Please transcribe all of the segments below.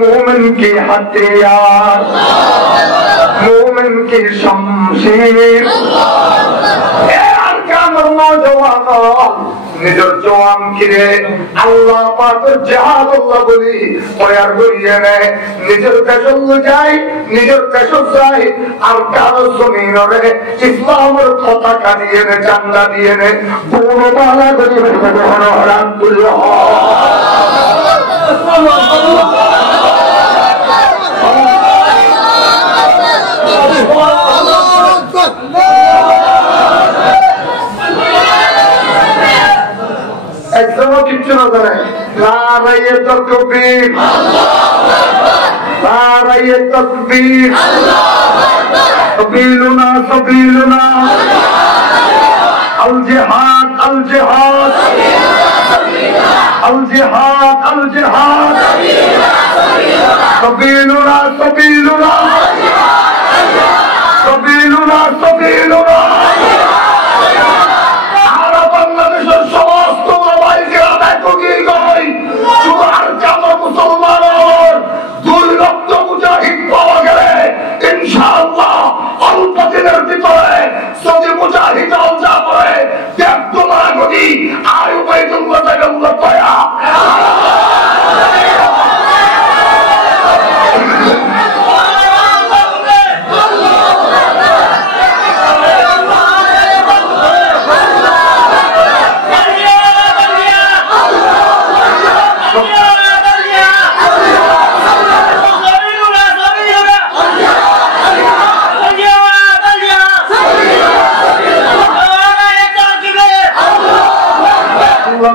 मोमिन की हथियार, मोमिन की शमशीर। নিজের জওয়ান কিরে আল্লাহ পাকের জিহাদ আল্লাহ বলি তৈয়ার করিয়ে নেয়। নিজের দেশে যাই, নিজের দেশে যাই, আর কারো জমিনে ইসলামের পতাকা দিয়ে নে, ঝান্ডা দিয়ে নে, কোনো বালা করি হরান তুল্য। কিচ্ছু না জানে নারায়ে তাকবীর, নারায়ে তাকবীর, সাবিলুনা সাবিলুনা, আল জিহাদ আল জিহাদ, আল জিহাদ আল জিহাদ, সাবিলুনা সাবিলুনা, সাবিলুনা সাবিলুনা।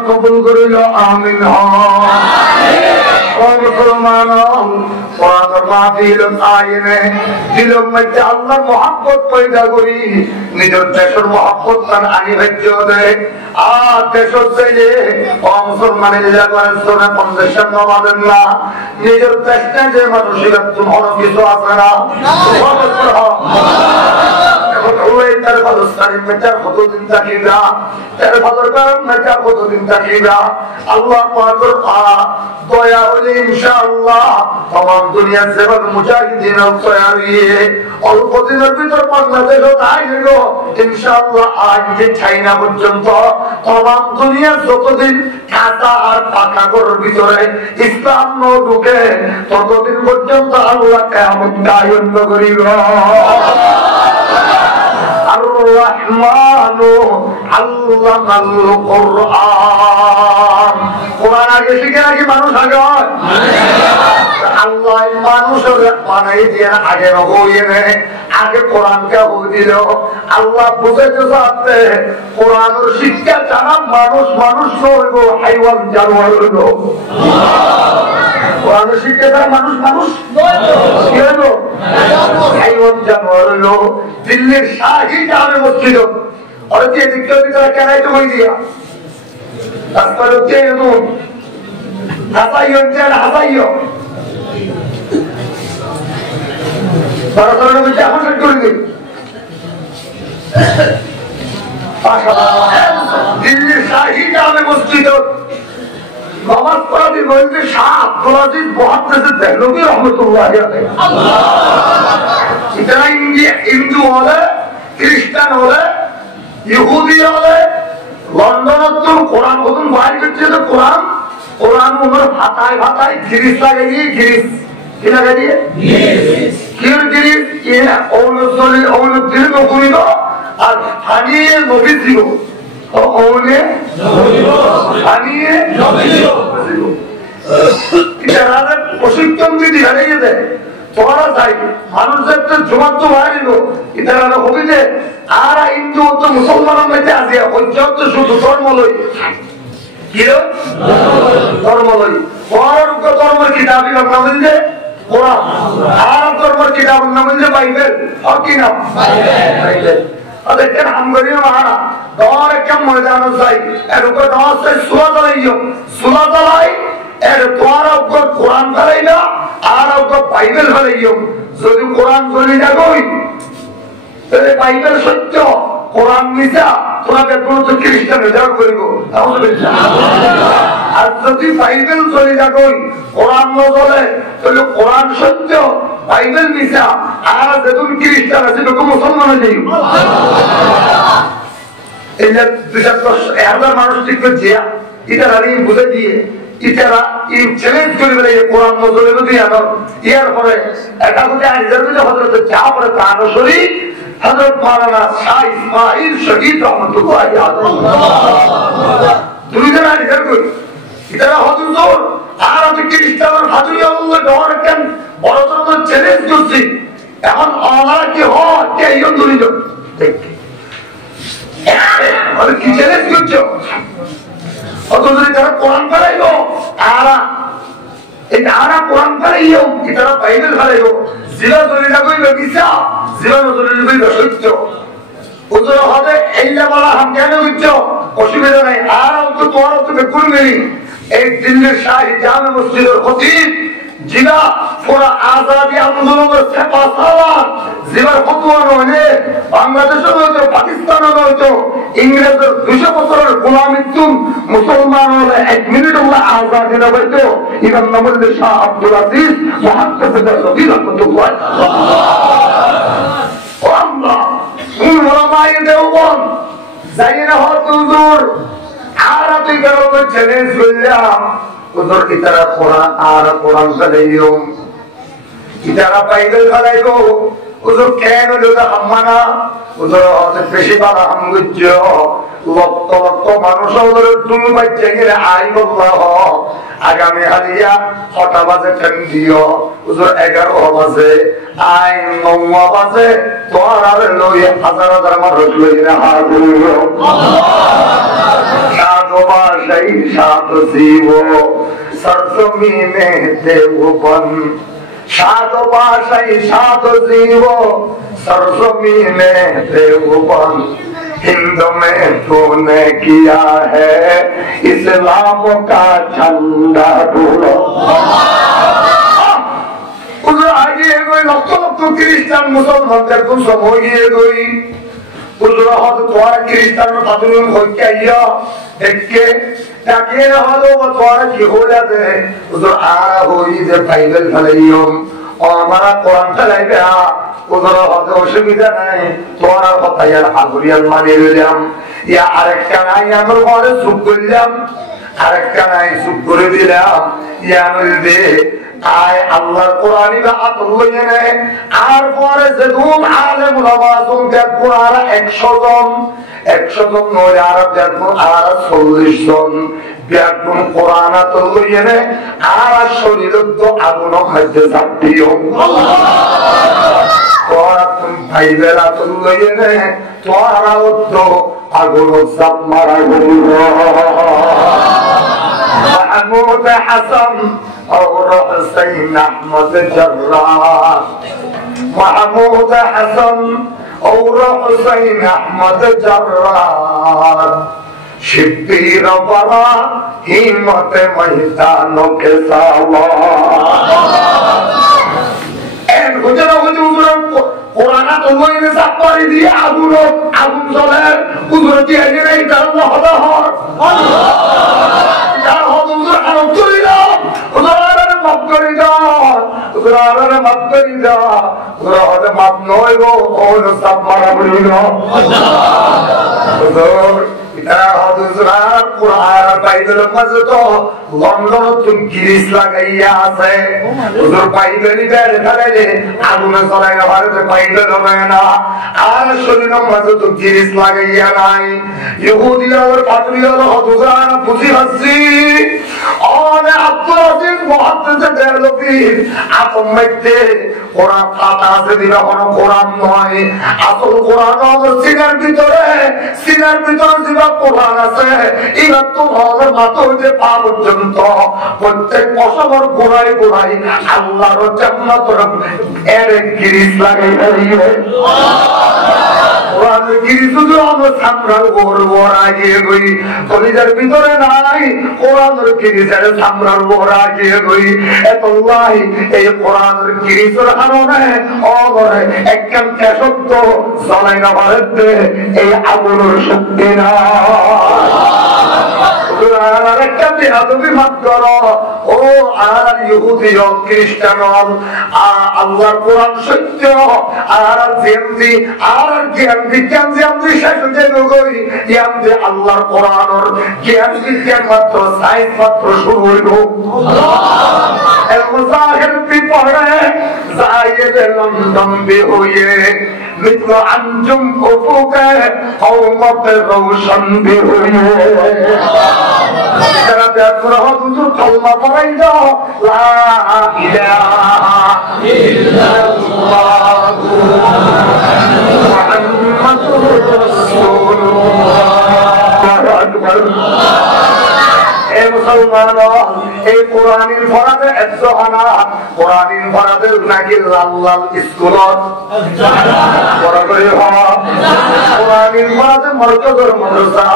কবুল করিল আমিন। আল্লাহর মহব্বত পয়দা করি, নিজের দেশের মহব্বত তার আনিবার্য দেয়। আর দেশের যে মুসলমানের ফাউন্ডেশন নবাবেন না, নিজের দেশে যে মানুষের তোমার কিছু আছে না আল্লাহ দয়া হলে ইনশাআল্লাহ তমাম দুনিয়ার সেবক মুজাহিদিন অল্প দিনের ভিতর বাংলাদেশও তাই হইল ইনশাআল্লাহ। আজ যে চাইনা পর্যন্ত তমাম দুনিয়ার যতদিন কাঁচা আর পাকা ঘরের ভিতরে ইসলাম ন ঢুকে ততদিন পর্যন্ত আল্লাহ কিয়ামত কায়েম করিব। আর-রহমানু আল্লামাল কুরআন। কোরআন আগে শিখে নাকি মানুষ আগে হয়? আল্লাহ মানুষের বানাই দিয়ে আগে হইয়ে নেয়, আগে কোরআনকে হয়ে দিল। আল্লাহ বুঝাইতে চাচ্ছে কোরআনের শিক্ষা জানা মানুষ মানুষ হইব, হাইওয়ান জানোয়ার হইব। কোরআনের শিক্ষা জানা মানুষ মানুষ কি হইব, হাইওয়ান জানোয়ার হইল। দিল্লির শাহী জামে মসজিদ और ये दिक्कत की तरह कहना है तो वही दिया रास्ता रुकते हैं तो हसाइयो चल हसाइयो बरसात में क्या कुछ कर गई दिल्ली शाही जामे मस्जिद नमाज पढ़ा दी बोलते शाह अब्दुल अजीज बहुत से दहलोगी रहमतुल्लाह अलैह इतना हिंदू होले ख्रिस्टान होले ইহুদি হলে লন্ডনের কোরআন কখন বাইর করছে তো কোরআন কোরআন ওনার ভাতায় ভাতায় গিরিশ লাগে দিয়ে গিরিশ কি লাগে দিয়ে গিরিশ নকুরিত আর হানিয়ে নবী ছিল প্রশিক্ষণ যদি হারিয়ে দেয় তোমরা চাই মানুষের জমাত তো বাড়িল ইতারা হবি যে আর হিন্দু তো মুসলমানের মধ্যে আসিয়া পর্যন্ত শুধু ধর্ম লই কি ধর্ম লই ধর্মের কিতাবই নাম যে কোরআন, আর ধর্মের কিতাবের নাম যে বাইবেল। আর কি নাম বাইবেল। দেখেন হামগরি মারা দর একটা ময়দান চাই এরকম দশ সুরা চালাইও সুরা চালাই এর তোমার কোরআন ফেলাই না আর বাইবেল ফেলাইও। যদি কোরআন চলি যাবই তাহলে বাইবেল সত্য কোরআন মিশা তোরা বেতন তো খ্রিস্টান রেজাল্ট করিব। আর যদি বাইবেল চলে যাবে কোরআন নজরে তাহলে কোরআন সত্য বাইবেল মিশা আর যেদিন খ্রিস্টান আছে তখন মুসলমান হয়ে যাই এই যে 210,000 মানুষ ঠিক করছে ইটারা বুঝে দিয়ে ইটারা এই চ্যালেঞ্জ করে বলে কোরআন নজরে যদি আনো ইয়ার পরে এটা যদি আইজার যদি হযরত জাফর কানসরি হযরত মাওলানা শাহ ইসমাইল শহীদ রহমাতুল্লাহ আলাইহি দুইজন আইজার কই ইটারা হুজুর আর আমি খ্রিস্টানের হাজুরি আল্লাহ ডর কেন বড় বড় চ্যালেঞ্জ করছি এখন আমরা কি হয় কে ইয়ন দুইজন ঠিক আরে কি চ্যালেঞ্জ করছো অথচ যারা কোরআন ফেলাইব তারা কোরআন ফেলাইও তারা বাইবেল ফেলাইব জিলা জলিলা কইল মিশা জিলা জলিলা কইল সত্য ওজোর হবে এইলা বলা হাম কেন বুঝছ অসুবিধা নাই আর তো তোমার তো বেকুল নেই এই দিল্লির শাহী জামে মসজিদের খতিব জিলা পুরা আজাদি আন্দোলনের সেপা সালার জিলার ফতোয়া নয় বাংলাদেশের হয়তো পাকিস্তানের হয়তো ইংরেজের 200 বছরের গোলামিত্তুন মুসলমান হলে 1 মিনিট আমরা আজাদি না হইতো ইমাম নবুল শাহ আব্দুল আজিজ মুহাদ্দিস রসুল রহমাতুল্লাহ ও আল্লাহ উলামায়ে দেওবন্দ যাইনা হুজুর আর তুই করো চ্যালেঞ্জ করলাম হুজুর ইতারা কোরআন আর কোরআন ফেলাইও ইতারা বাইবেল ফেলাইবো হুজুর কেন লোদা হাম্মানা হুজুর অনেক বেশি বালা হামগুজ্জ লক্ষ লক্ষ মানুষ ওদের টুল বাচ্চা গেলে আইবল্লাহ আগামী হালিয়া 6টা বাজে টাইম দিও হুজুর 11 বাজে আই 9 বাজে তোর আর লই হাজার হাজার মানুষ লইরা হাজির সাধু বাসাই সাধু জীব সরজমিনে দেববন সাধু বাসাই সাধু জীব सरजमीने देवबन हिंद में तूने किया है इस्लाम का झंडा ढूंढो आगे कोई लक्ष लक्ष ख्रिस्टान मुसलमान देखो सब हो गए कोई तुम्हारा ख्रिस्टान फातुन हो क्या देख के ताकि ना हो तो तुम्हारा की हो जाते हैं उधर आ हो ये बाइबल फैलाइयो और हमारा कुरान फैलाइबे ওদের হতে অসুবিধা নাই তোমার কথা ইয়ার আগুরিয়ান মানিয়ে নিলাম ইয়া আরেকটা নাই আমার ঘরে চুপ করলাম আরেকটা নাই চুপ করে দিলাম ইয়া দে আয় আল্লাহর কোরআনি বা আতলইয়ে নে আর পরে যেদুম আলেম উলামা জুম দেখো আর 100 জন নয় আর দেখো আর 40 জন ব্যাকুন কোরআন আতলইয়ে নে আর শরীর তো আগুন হইতে যাচ্ছিও আল্লাহ তোরা তুমি ভাইবেলা তুলইয়ে নে তোরা তো আগুন সব মারা গেল محمود حسن اور حسین احمد جرار محمود حسن اور حسین احمد جرار شبیر برا ہمت میدانوں کے سوار ان হুজুর কোরআনা তো লইনে সাপারি দিয়ে আগুন জ্বলে হুজুর দিয়ে এই কারণ হবে হর আল্লাহ হুজুর আরো তুই দাও হুজুর মাফ করে দাও হুজুর আরে মাফ করে দাও হুজুর হতে মাফ নয় গো ওর সব মারা বলিল হুজুর এটা হুজুর কোরআন বাইবেল মাঝে তো লন্ডন তুম গিরিস লাগাইয়া আছে হুজুর বাইবেলই বের ফেলে আগুনে জ্বলাই না ভারতে বাইবেল হবে না আর শরীরের মাঝে তো গিরিস লাগাইয়া নাই ইহুদিরা আর পাত্রীরা হুজুর বুঝি হাসি আর আব্দুল আজিজ মুহাদ্দিস দেরলভী আপন মধ্যে কোরআন খাতা আছে দিনা কোনো কোরআন নয় আসল কোরআন হলো সিনার ভিতরে যে কোরআন আছে এটা তো হলো মাথা হইতে পা পর্যন্ত প্রত্যেক পশমর গোড়ায় গোড়ায় আল্লাহর জান্নাতের এর গিরিস লাগাই দিবে কোরআন গিরিস তো আমরা সামরার ওর আগে গই কলিজার ভিতরে নাই কোরআনের গিরিসের সামরার ওর আগে গই এতলাই এই কোরআনের গিরিসের কারণে ওরে একদম কেশত্ব জ্বলাই না পারতে এই আগুনের শক্তি না আর একটা বেয়াদবি মাফ করো ও আর ইহুদি হল খ্রিস্টান হল আল্লাহর কোরআন সত্য আর জেমদি আর জ্ঞান বিজ্ঞান জেমদি শেষ হয়ে গই জ্ঞান যে আল্লাহর কোরআনের জ্ঞান বিজ্ঞান মাত্র সায়েন্স মাত্র শুরু হইল المظاهر بپڑے زائد لندن بھی ہوئے مثل انجم افق قومت روشن بھی ہوئے যারা ব্যাগ করা হোক হুজুর কলমা পড়াই দাও লা ইলাহা ইল্লাল্লাহ মুহাম্মাদুর রাসূলুল্লাহ এ মুসলমান এই কোরআনের ফরাদে এতহানা কোরআনের ফরাদে নাকি লাল লাল স্কুলত বড় করে হওয়া কোরআনের ফরাদে মরকজের মাদ্রাসা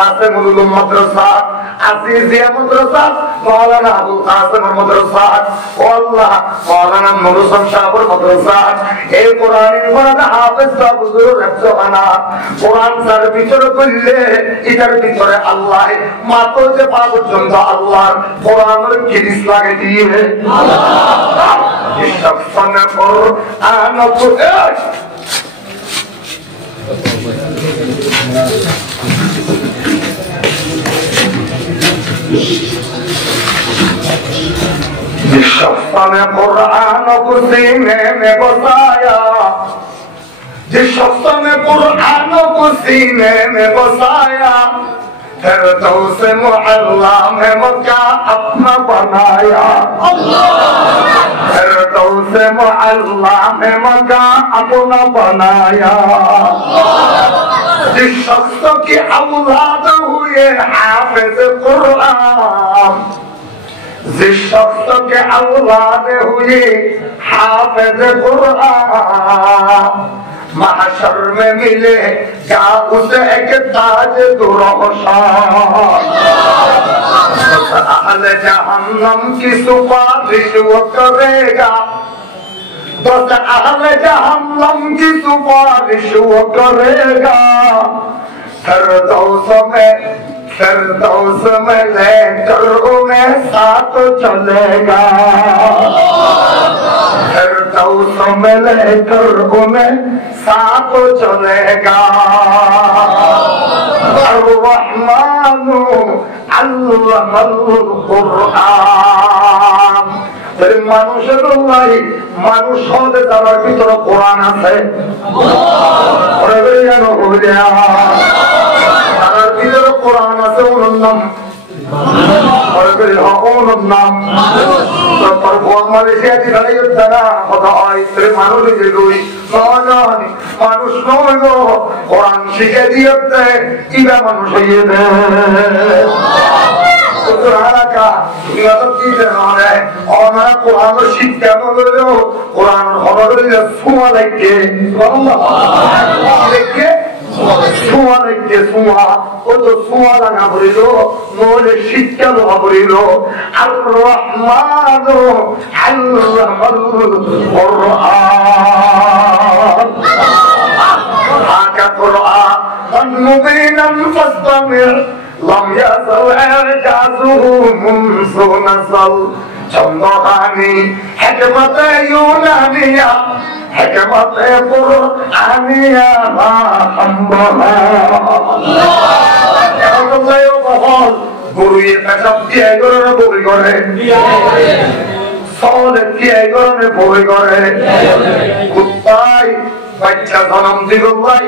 আছে মুলুল মাদ্রাসা আজিজিয়া মাদ্রাসা মাওলানা আবুল কাসেম মাদ্রাসা আল্লাহ মাওলানা নুর হোসেন সাহেবের মাদ্রাসা এই কোরআনের ফরাদে হাফেজ হুজুর এতহানা কোরআন সার ভিতরে কইলে এটার ভিতরে আল্লাহ মাত্র যে পা পর্যন্ত আল্লাহর কোরআনের কিরিস লাগে দিয়ে আল্লাহ ইসফানা কোরআন কুরআন इसफाना कुरान को सीने में बसाया जिस शख्स ने कुरान को सीने में बसाया फिर तो उसे मुअल्ला में मक्का अपना बनाया फिर तो उसे मुअल्ला में मक्का अपना बनाया जिस शख्स की औलाद हुए हाफिज कुरान जिस शख्स के औलाद हुए हाफिज कुरान महशर में मिले क्या उसे एक ताज अहले जहन्नम की सुपारिश वो करेगा बस अहले जहन्नम की सुपारिश वो करेगा फिरदौस में लेकर उन्हें साथ चलेगा फिरदौस में लेकर उन्हें साथ चलेगा अर्रहमानु अल्लमल कुरआन মানুষের মানুষ হতে যাওয়ার ভিতরে কোরআন আছে তার ভিতরে কোরআন আছে ওনার নাম মানুষ নয় গো কোরআন শিখে দিয়ে কিবা মানুষ হইয়ে দেয় শিক্ষা কোরআন ছোঁয়া লাগে ছোঁয়া লাগে ছোঁয়া ও তো ছোঁয়া লাগা পড়িল নহলে শিক্ষা লোহা পড়িল আর রহমান আল্লামাল কুরআন আকা কুরআন মুবিনান ফাসতামির لم يزل إعجازه منذ نزل চন্দ্রহানি হিকমত ইউনানিয়া হিকমত কুরআনিয়া আল্লাহ গুরুয়ে পেশাব দিয়ে করে বই করে সলে দিয়ে করে বই করে কুত্তাই বাচ্চা জন্ম দিল ভাই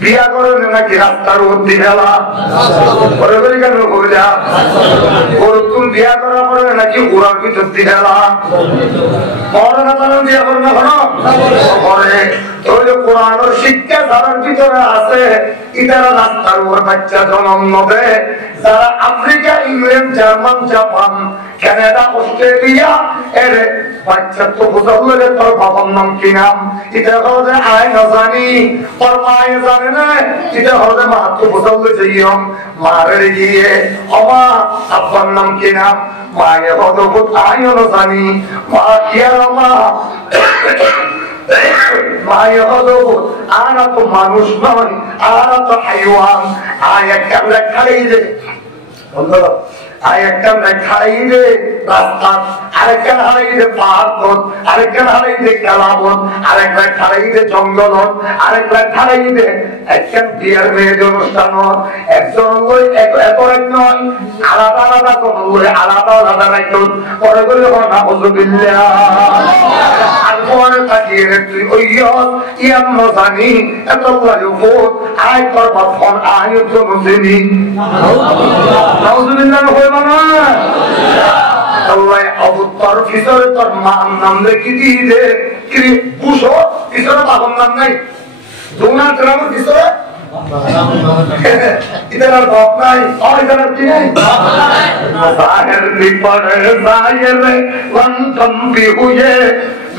বিয়া করে নাকি রাস্তার মধ্যে ফেলা কেন বইলা তুমি বিয়া করার পরে নাকি উড়ার ভিতর দিয়ে ফেলা মরে না তারা বিয়া করে না করে কোরআনের শিক্ষা যারা ভিতরে আছে ইতারা রাস্তার উপর বাচ্চা জন্ম নেবে যারা Africa England German Japan Canada Australia এর বাচ্চা তো বুঝাবলে তোর বাবার নাম কি নাম এটা হলে আয় না জানি তোর মায়ে জানে না এটা হলে মা তো বুঝাবলে যাইম মারে গিয়ে আমা আব্বার নাম কি নাম মায়ে হলো আয় না জানি মা ইয়ার মা মায়ে হলো আনা তো মানুষ নয় আনা তো হাইওয়ান আয় একটা খাই যে আরেকটা খাই রে রাস্তা, আরেকটা হারাই রে পাহাড়, আরেকটা হারাই রে কালাবন, আরেকটা খারাই রে জঙ্গল, আরেকটা খারাই রে একখান বিয়ার মেয়েদের অনুষ্ঠান, একজন লই এক নয়, আলাদা আলাদা কোন লই আলাদা আলাদা রাখুন পরে করে না হুজুবিল্লাহ। আর পরে তাকিয়ে রে তুই ওই ইয়াম জানি এত লাইফত আয় করবা ফোন আয় তো মুসলিমি নাউজুবিল্লাহ হইবা না। আল্লাহ অবতার ভিতরে তোর মান নাম রেখে দিয়ে দে কি বুঝো ভিতরে বাবার নাম নাই দোনার গ্রামের ভিতরে इधर और बाप नहीं और इधर की नहीं बाहर भी पड़े बाहर वन कम भी हुए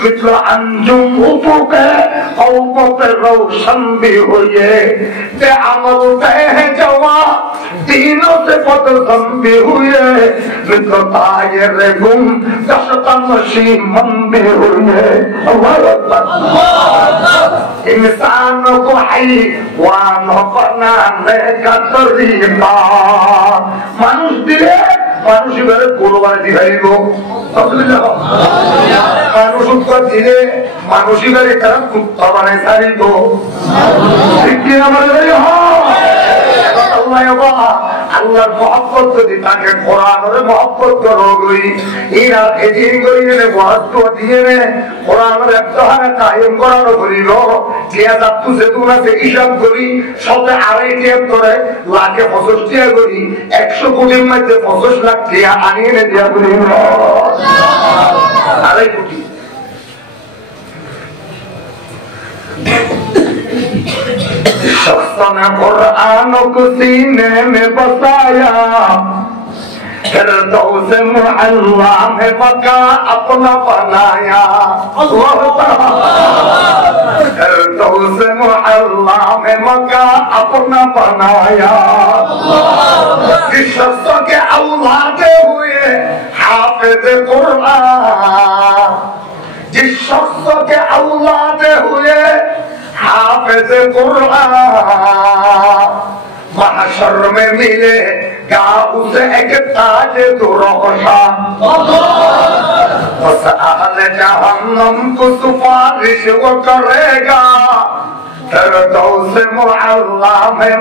मित्र अंजुम उपुके औकों पे रोशन भी हुए ते अमल पे है जवा तीनों से पतसम भी हुए मित्र तायर गुम दशता नशीमन भी हुए अल्लाह अकबर इंसान को हैवान মানুষ দিলে মানুষ এবারে কোরবানি দিবাইব, মানুষ উৎপাদ দিলে মানুষ এবারে তারা কুত্তা বানাই ছাড়িব। আল্লাহর মহব্বত যদি তাকে কোরআনের মহব্বত করবি এরা এদিন করি মহত্ব দিয়ে কোরআনের একটা হারে কায়েম করানো করিব দিয়া যাত্তু সেতু আছে হিসাব করি সবে 2.5 লাখে 65 করি 100 কোটির মধ্যে 25 লাখ টিয়া আনিয়ে দিয়া করিব 2.5 কোটি। शख्स ने कुरान को सीने में बसाया फिरदौस मुअल्ला में मका अपना बनाया फिरदौस मुअल्ला में मका अपना बनाया। जिस शख्स के औलादे हुए हाफिज कुरान, जिस शख्स के औलादे हुए हाफिज कुरान महशर में मिले क्या उसे एक ताज दुरोशा बस अहले जहन्नम को सुपारिश वो करेगा फिरदौस मुअल्ला में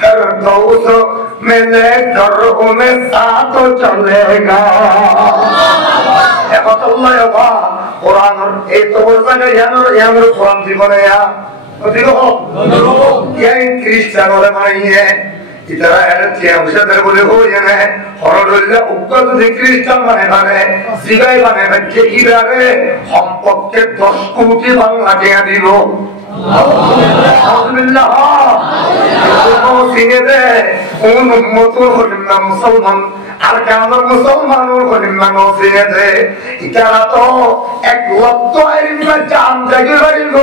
फिरदौस में लेकर उन्हें साथ चलेगा। কোরআন এই তো বলবে ইয়ানোর কোরআন জীবনে খ্রিস্টান বলে মানিয়ে ইতারা এটা বলে হয়ে হরদুল্লাহ উগ্র যদি খ্রিস্টান মানে মানে সিগাই মানে যে ইরারে সম্পর্কে 10 কোটি বাংলা টিয়া দিল মুসলমান আর কেন মুসলমান ইতারা তো 1 লক্ষ জান জাগে পারিল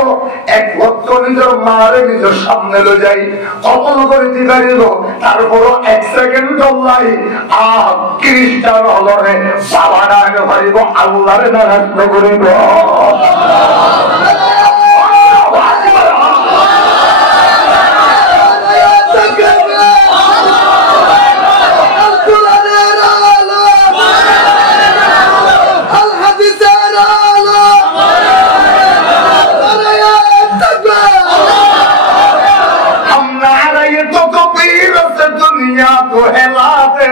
1 লক্ষ নিজের মারে নিজের সামনে লো যাই কতল করে দিতে পারিল তারপর 1 সেকেন্ড লাই খ্রিস্টান হলরে বাবারা আগে পারিব আল্লাহরে নারাজ করিব। को हिला दे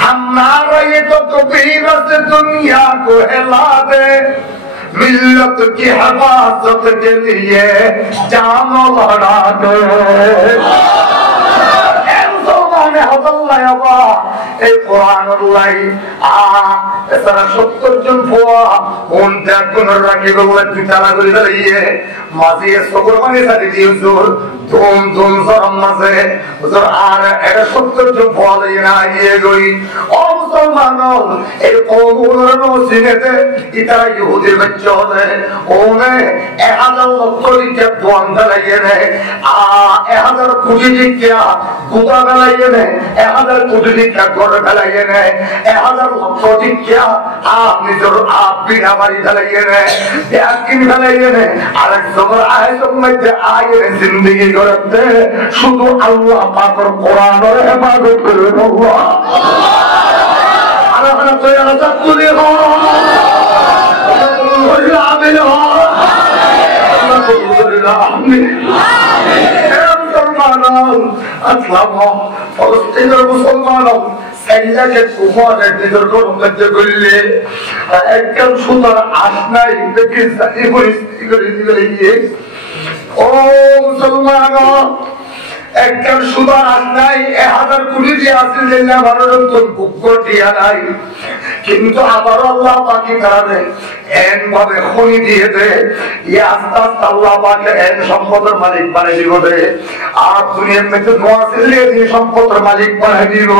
हमारा ये तो कबीर से दुनिया को हिला दे मिल्लत की हिफाजत के लिए जान लड़ा दे। এই কোরআনের লাই এছাড়া 70 জন ফোয়া কোন ত্যাগ কোন রাখি বলে দুই তালা করে দাঁড়িয়ে মাঝে সবর মানে সাথে দিয়ে জোর ধুম ধুম সরম মাঝে আর এটা 70 জন ফোয়া দিয়ে না গিয়ে গই অবস্থা মুসলমান এই কওমুল সিনেতে ইতারা ইহুদির বাচ্চা হবে ওনে 1000 লক্ষ লিখে দোয়ান গালাইয়ে নে 1000 কোটি লিখে গুদা গালাইয়ে নে 1000 কোটি লিখে গড় গালাইয়ে নে 1000 লক্ষ লিখে নিজের বিনা বাড়ি গালাইয়ে নে ব্যাকিন গালাইয়ে নে আরেক সময় আয়তম মধ্যে আয়ের জিন্দেগি করতে শুধু আল্লাহ পাকের কোরআনের ইবাদত করবেন আল্লাহ আরে আরে তুই আলাদা তুলি হ আল্লাহ আমিন হ আল্লাহ আমিন আসলাম ফলস্তিনের মুসলমান সাইলাকে কুমারের নিজের গরম কাজে করলে একজন সুন্দর আসনাই দেখে জানি পরিস্থিতি করে দিবে ও মুসলমান একজন সুন্দর আসনাই 1000 কোটি দিয়ে আসলে ভারত বুক দিয়া নাই কিন্তু আবার আল্লাহ পাকি কারণে এন ভাবে খনি দিয়ে দে আস্তে আস্তে আল্লাহ পাকে এন সম্পদের মালিক বানিয়ে দিব দে আর দুনিয়ার মধ্যে নোয়া সম্পদের মালিক বানিয়ে দিব